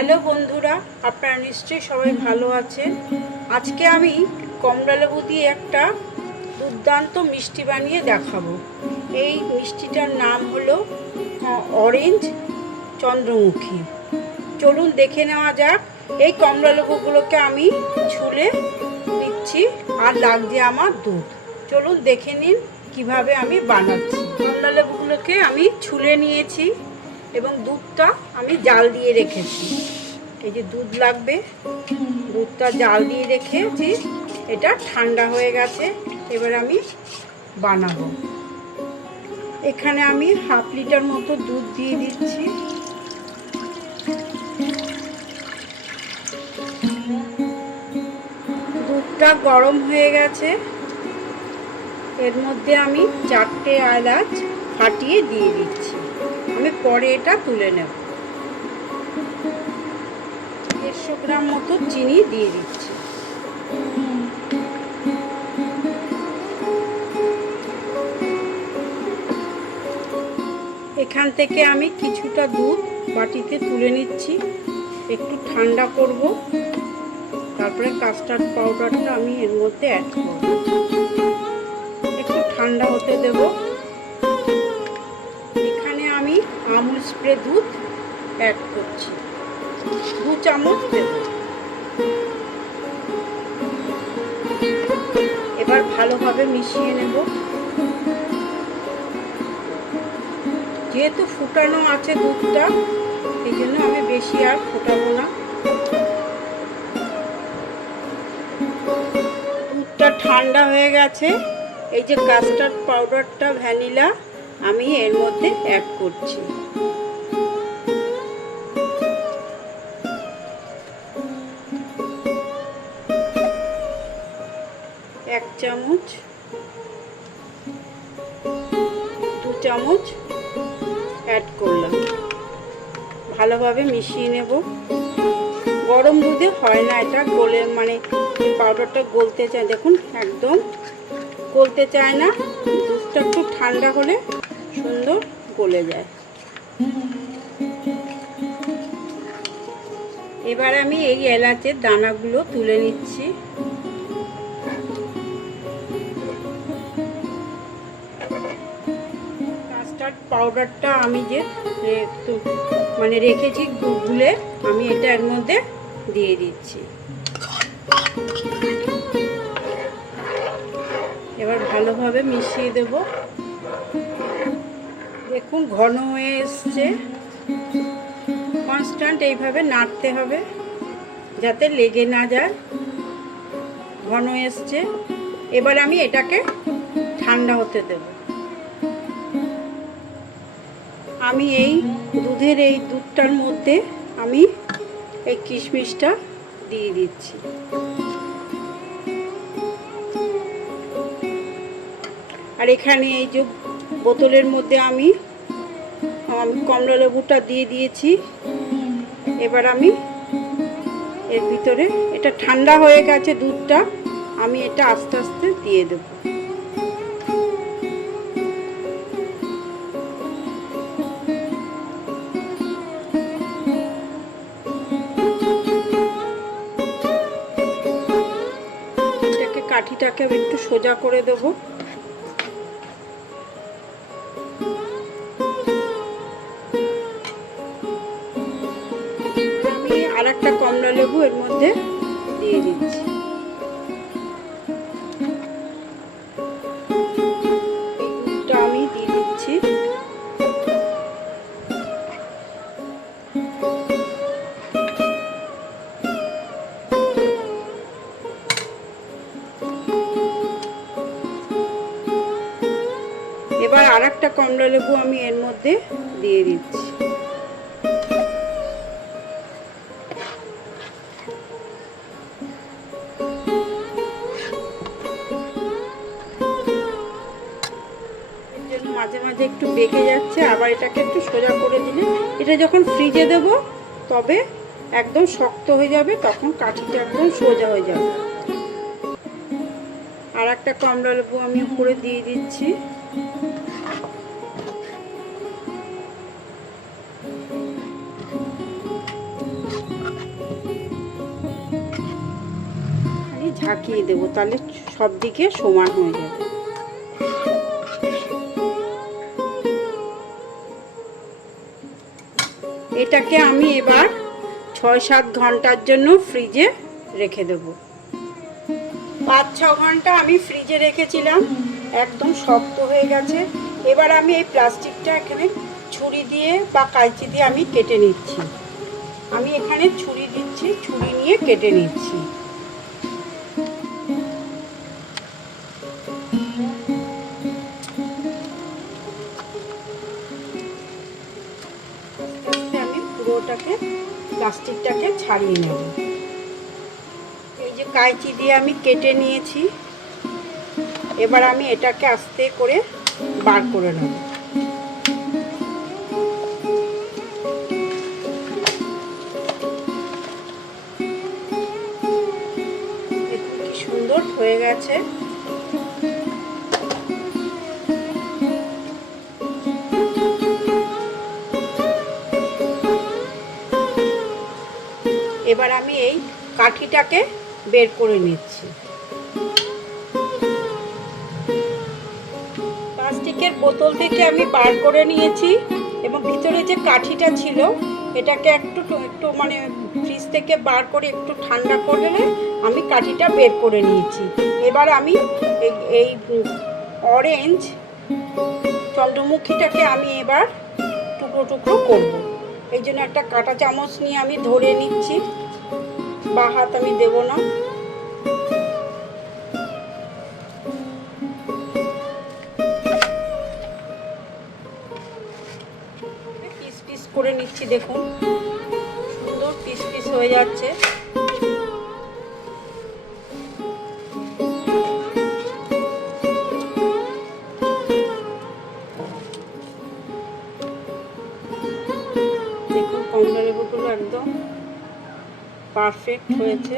Hello বন্ধুরা, আপনারা নিশ্চয়ই সবাই ভালো আছেন। আজকে আমি কমলা লেবু দিয়ে একটা দুর্দান্ত মিষ্টি বানিয়ে দেখাবো। এই মিষ্টিটার নাম হলো অরেঞ্জ চন্দ্রমুখী। চলুন দেখে নেওয়া যাক। এই কমলা লেবুগুলোকে আমি ছুলে দিচ্ছি আর লাগছে আমার দুধ। চলুন দেখে নিন কীভাবে আমি বানাচ্ছি। কমলা লেবুগুলোকে আমি ছুলে নিয়েছি। এবং দুধটা আমি জাল দিয়ে রেখেছি। এই যে দুধ লাগবে, দুধটা জাল দিয়ে রেখেছি, এটা ঠান্ডা হয়ে গেছে, এবার আমি বানাবো। এখানে আমি হাফ লিটার মতো দুধ দিয়ে দিচ্ছি। দুধটা গরম হয়ে গেছে। এর মধ্যে আমি চারটে এলাচ ফাটিয়ে দিয়ে দিচ্ছি। আমি পরে এটা তুলে নেব। দেড়শো গ্রাম মতো চিনি দিয়ে দিচ্ছি। এখান থেকে আমি কিছুটা দুধ বাটিতে তুলে নিচ্ছি। একটু ঠান্ডা করব। তারপরে কাস্টার্ড পাউডারটা আমি এর মধ্যে অ্যাড করব। একটু ঠান্ডা হতে দেব। আমুল স্প্রে দুধ অ্যাড করছি। দু চামচ এবার ভালোভাবে মিশিয়ে নেব। যেহেতু ফুটানো আছে দুধটা, এই জন্য আমি বেশি আর ফোটাবো না। দুধটা ঠান্ডা হয়ে গেছে। এই যে কাস্টার্ড পাউডারটা ভ্যানিলা আমি এর মধ্যে অ্যাড করছি। এক চামচ, দু চামচ অ্যাড করলাম। ভালোভাবে মিশিয়ে নেব। গরম দুধে হয় না এটা, গলে মানে পাউডারটা গলতে চায়। দেখুন, একদম গলতে চায় না। দুধটা একটু ঠান্ডা হলে সুন্দর গলে যায়। এবার আমি এই এলাচের দানাগুলো তুলে নিচ্ছি। কাস্টার্ড পাউডারটা আমি যে মানে রেখেছি গুলে, আমি এটা এর মধ্যে দিয়ে দিচ্ছি। এবার ভালোভাবে মিশিয়ে দেব। দেখুন, ঘন হয়ে এসছে। কনস্ট্যান্ট এইভাবে নাড়তে হবে যাতে লেগে না যায়। ঘন এসছে। এবার আমি এটাকে ঠান্ডা হতে দেব। আমি এই দুধের এই দুধটার মধ্যে আমি এই কিশমিশটা দিয়ে দিচ্ছি। আর এখানে এই যে বোতলের মধ্যে আমি আম, কমলা লেবুটা দিয়ে দিয়েছি। এবার আমি এর ভিতরে এটা ঠান্ডা হয়ে গেছে দুধটা আমি এটা আস্তে আস্তে দিয়ে দেব। কাঠিটাকে আমি একটু সোজা করে দেবো। মধ্যে দিয়ে দিচ্ছি। আমি দিয়ে দিচ্ছি। এবার আর একটা কমলা লেবু আমি এর মধ্যে দিয়ে দিচ্ছি। মাঝে একটু বেঁকে যাচ্ছে, আবার এটাকে একটু সোজা করে দিলে। এটা যখন ফ্রিজে দেব, তবে একদম শক্ত হয়ে যাবে, তখন কাঠিটা একদম সোজা হয়ে যাবে। আর একটা কমলা লেবু আমি উপরে দিয়ে দিচ্ছি। ঝাঁকিয়ে দেবো, তাহলে সব দিকে সমান হয়ে যাবে। এটাকে আমি এবার ছয় সাত ঘণ্টার জন্য ফ্রিজে রেখে দেব। পাঁচ ছ ঘণ্টা আমি ফ্রিজে রেখেছিলাম, একদম শক্ত হয়ে গেছে। এবার আমি এই প্লাস্টিকটা এখানে ছুরি দিয়ে বা কাঁচি দিয়ে আমি কেটে নিচ্ছি। আমি এখানে ছুরি দিচ্ছি, ছুরি নিয়ে কেটে নিচ্ছি। ছাড়িয়ে নেব। এই যে কাঁচি দিয়ে আমি কেটে নিয়েছি, এবার আমি এটাকে আস্তে করে বার করে নেব। সুন্দর হয়ে গেছে। এবার আমি এই কাঠিটাকে বের করে নিচ্ছি। প্লাস্টিকের বোতল থেকে আমি বার করে নিয়েছি এবং ভিতরে যে কাঠিটা ছিল, এটাকে একটু একটু মানে ফ্রিজ থেকে বার করে একটু ঠান্ডা করলে আমি কাঠিটা বের করে নিয়েছি। এবার আমি এই- অরেঞ্জ চন্দ্রমুখীটাকে আমি এবার টুকরো টুকরো করব। এই জন্য একটা কাঁটা চামচ নিয়ে আমি ধরে নিচ্ছি। বা হাত আমি দেব না। পিস পিস করে নিচ্ছি, দেখুন। সুন্দর পিস পিস হয়ে যাচ্ছে। কমলা লেবুগুলো একদম পারফেক্ট হয়েছে।